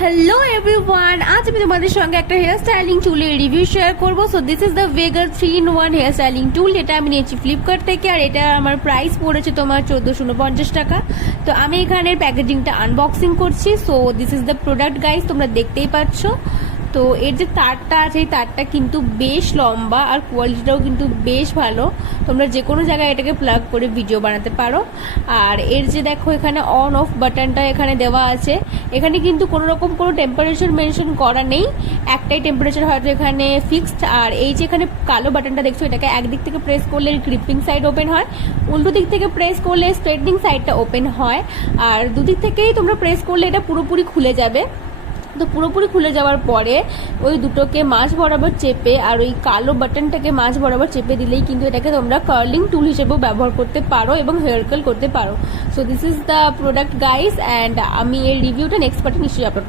Hello everyone, আজ আমি তোমাদের সঙ্গে একটা হেয়ার স্টাইলিং টুলের রিভিউ শেয়ার করবো। সো দিস ইজ দ্য ভেগার 3-in-1 হেয়ার স্টাইলিং টুল। এটা আমি নিয়েছি ফ্লিপকার্ট থেকে, আর এটা আমার প্রাইস পড়েছে তোমার 1450 টাকা। তো আমি এখানের প্যাকেজিংটা আনবক্সিং করছি। So this is the product guys, তোমরা দেখতেই পাচ্ছ। তো এর যে তারটা আছে, এই তারটা কিন্তু বেশ লম্বা আর কোয়ালিটিটাও কিন্তু বেশ ভালো। তোমরা যে কোনো জায়গায় এটাকে প্লাগ করে ভিডিও বানাতে পারো। আর এর যে দেখো এখানে অন অফ বাটনটা এখানে দেওয়া আছে। এখানে কিন্তু কোনো রকম কোনো টেম্পারেচার মেনশন করা নেই, একটাই টেম্পারেচার হয়তো এখানে ফিক্সড। আর এই যে এখানে কালো বাটনটা দেখছো, এটাকে একদিক থেকে প্রেস করলে ক্লিপিং সাইড ওপেন হয়, উল্টো দিক থেকে প্রেস করলে স্ট্রেটনিং সাইডটা ওপেন হয়। আর দুদিক থেকেই তোমরা প্রেস করলে এটা পুরোপুরি খুলে যাবে। তো পুরোপুরি খুলে যাওয়ার পরে ওই দুটোকে মাঝ বরাবর চেপে আর ওই কালো বাটনটাকে মাঝ বরাবর চেপে দিলেই কিন্তু এটাকে তোমরা কার্লিং টুল হিসেবেও ব্যবহার করতে পারো এবং হেয়ার কার্ল করতে পারো। So this is the product guys, and আমি এর রিভিউটা নেক্সট পার্টে নিশ্চয়ই আপলোড